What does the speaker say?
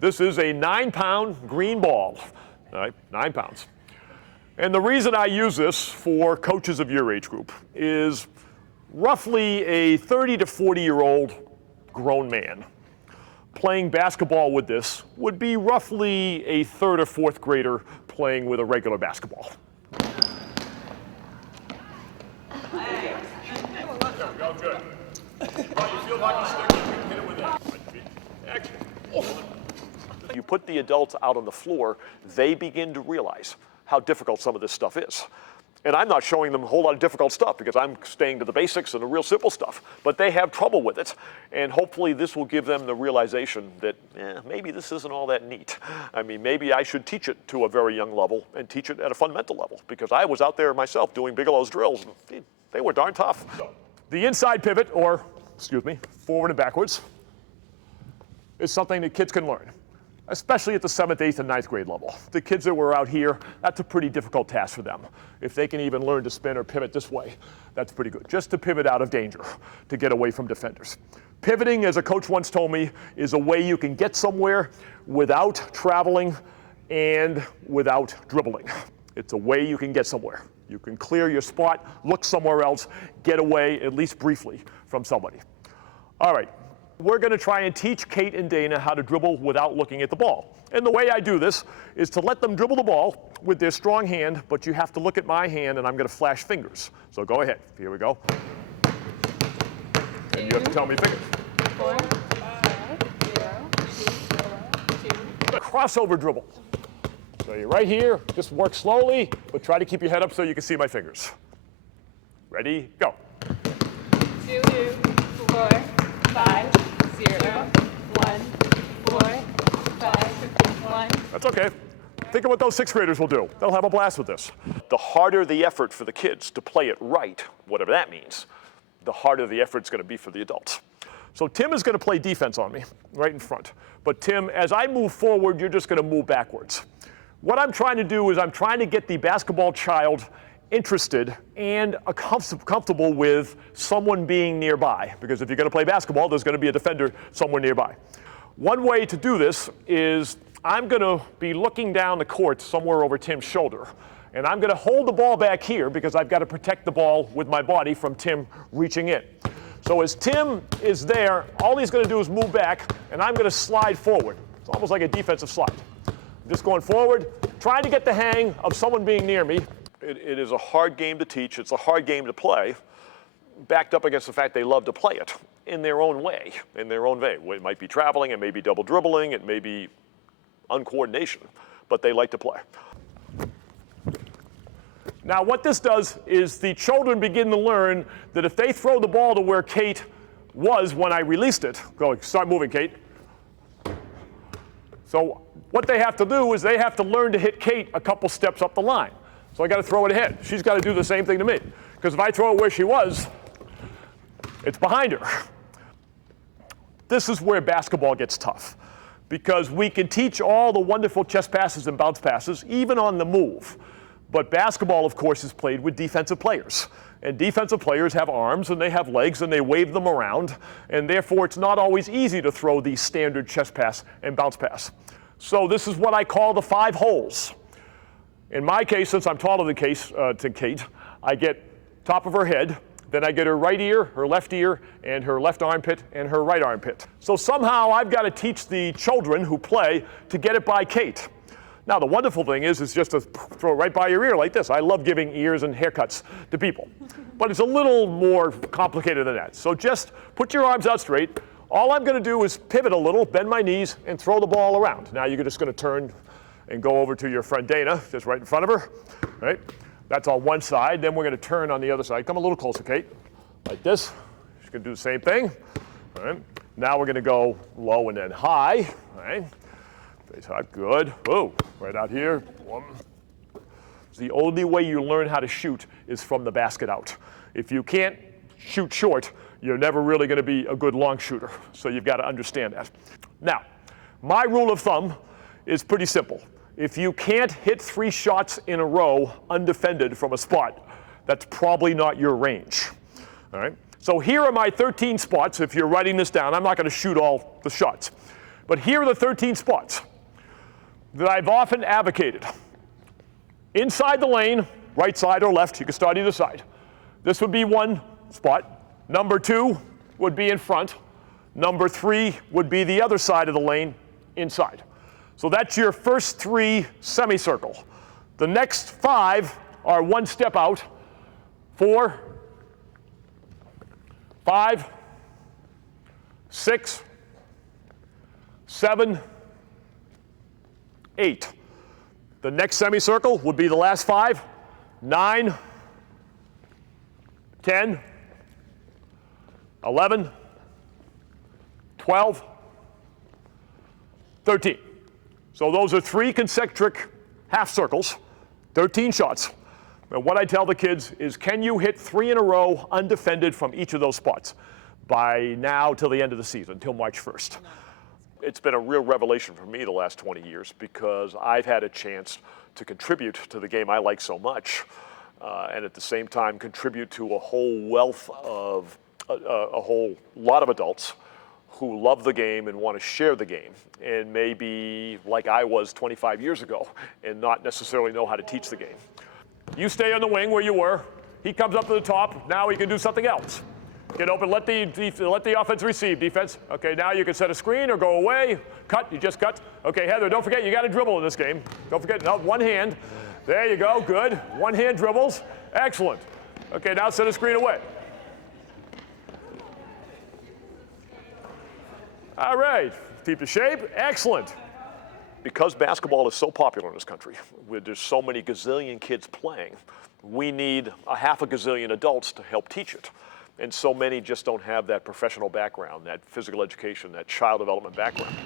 This is a 9-pound green ball, all right, 9 pounds. And the reason I use this for coaches of your age group is roughly a 30 to 40-year-old grown man playing basketball with this would be roughly a 3rd or 4th grader playing with a regular basketball. Good. You feel like you stick, you can hit it with that. Action. You put the adults out on the floor, they begin to realize how difficult some of this stuff is. And I'm not showing them a whole lot of difficult stuff because I'm staying to the basics and the real simple stuff. But they have trouble with it. And hopefully this will give them the realization that maybe this isn't all that neat. I mean, maybe I should teach it to a very young level and teach it at a fundamental level, because I was out there myself doing Bigelow's drills. And they were darn tough. The inside pivot, or, forward and backwards, is something that kids can learn, especially at the 7th, 8th, and 9th grade level. The kids that were out here, that's a pretty difficult task for them. If they can even learn to spin or pivot this way, that's pretty good. Just to pivot out of danger, to get away from defenders. Pivoting, as a coach once told me, is a way you can get somewhere without traveling and without dribbling. It's a way you can get somewhere. You can clear your spot, look somewhere else, get away, at least briefly, from somebody. All right. We're going to try and teach Kate and Dana how to dribble without looking at the ball. And the way I do this is to let them dribble the ball with their strong hand, but you have to look at my hand, and I'm going to flash fingers. So go ahead. Here we go. And you have to tell me fingers. 4, 5, 0, 2, 2. Crossover dribble. So you're right here. Just work slowly, but try to keep your head up so you can see my fingers. Ready? Go. 2, 4, 5, 0, 1, 4, 5, 1. That's okay. Think of what those 6th graders will do. They'll have a blast with this. The harder the effort for the kids to play it right, whatever that means, the harder the effort's going to be for the adults. So Tim is going to play defense on me, right in front. But Tim, as I move forward, you're just going to move backwards. What I'm trying to do is I'm trying to get the basketball child interested and comfortable with someone being nearby. Because if you're going to play basketball, there's going to be a defender somewhere nearby. One way to do this is I'm going to be looking down the court somewhere over Tim's shoulder. And I'm going to hold the ball back here because I've got to protect the ball with my body from Tim reaching in. So as Tim is there, all he's going to do is move back, and I'm going to slide forward. It's almost like a defensive slide. Just going forward, trying to get the hang of someone being near me. It is a hard game to teach. It's a hard game to play, backed up against the fact they love to play it in their own way, It might be traveling, it may be double dribbling, it may be uncoordination, but they like to play. Now what this does is the children begin to learn that if they throw the ball to where Kate was when I released it, go, start moving, Kate. So what they have to do is they have to learn to hit Kate a couple steps up the line. So I got to throw it ahead. She's got to do the same thing to me. Because if I throw it where she was, it's behind her. This is where basketball gets tough. Because we can teach all the wonderful chest passes and bounce passes, even on the move. But basketball, of course, is played with defensive players. And defensive players have arms, and they have legs, and they wave them around. And therefore, it's not always easy to throw the standard chest pass and bounce pass. So this is what I call the 5 holes. In my case, since I'm taller than Kate, I get top of her head, then I get her right ear, her left ear, and her left armpit, and her right armpit. So somehow I've got to teach the children who play to get it by Kate. Now, the wonderful thing is just to throw it right by your ear like this. I love giving ears and haircuts to people. But it's a little more complicated than that. So just put your arms out straight. All I'm going to do is pivot a little, bend my knees, and throw the ball around. Now you're just going to turn and go over to your friend Dana, just right in front of her. Right? That's on one side. Then we're going to turn on the other side. Come a little closer, Kate. Like this. She's going to do the same thing. All right. Now we're going to go low and then high. All right. Face hot, good. Oh, right out here. One. The only way you learn how to shoot is from the basket out. If you can't shoot short, you're never really going to be a good long shooter. So you've got to understand that. Now, my rule of thumb is pretty simple. If you can't hit 3 shots in a row undefended from a spot, that's probably not your range. All right? So here are my 13 spots. If you're writing this down, I'm not going to shoot all the shots. But here are the 13 spots that I've often advocated. Inside the lane, right side or left, you can start either side. This would be one spot. Number 2 would be in front. Number 3 would be the other side of the lane, inside. So that's your first 3 semicircle. The next 5 are one step out. 4, 5, 6, 7, 8. The next semicircle would be the last 5. 9, 10, 11, 12, 13. So those are 3 concentric half circles, 13 shots. And what I tell the kids is, can you hit 3 in a row undefended from each of those spots by now till the end of the season, till March 1st? It's been a real revelation for me the last 20 years because I've had a chance to contribute to the game I like so much, and at the same time contribute to a whole wealth of a whole lot of adults who love the game and want to share the game, and maybe like I was 25 years ago and not necessarily know how to teach the game. You stay on the wing where you were. He comes up to the top. Now he can do something else. Get open, let the offense receive. Defense, okay, now you can set a screen or go away. Cut, you just cut. Okay, Heather, don't forget, you got to dribble in this game. Don't forget, no, one hand. There you go, good. One hand dribbles, excellent. Okay, now set a screen away. All right, keep the shape, excellent. Because basketball is so popular in this country, where there's so many gazillion kids playing, we need a half a gazillion adults to help teach it. And so many just don't have that professional background, that physical education, that child development background.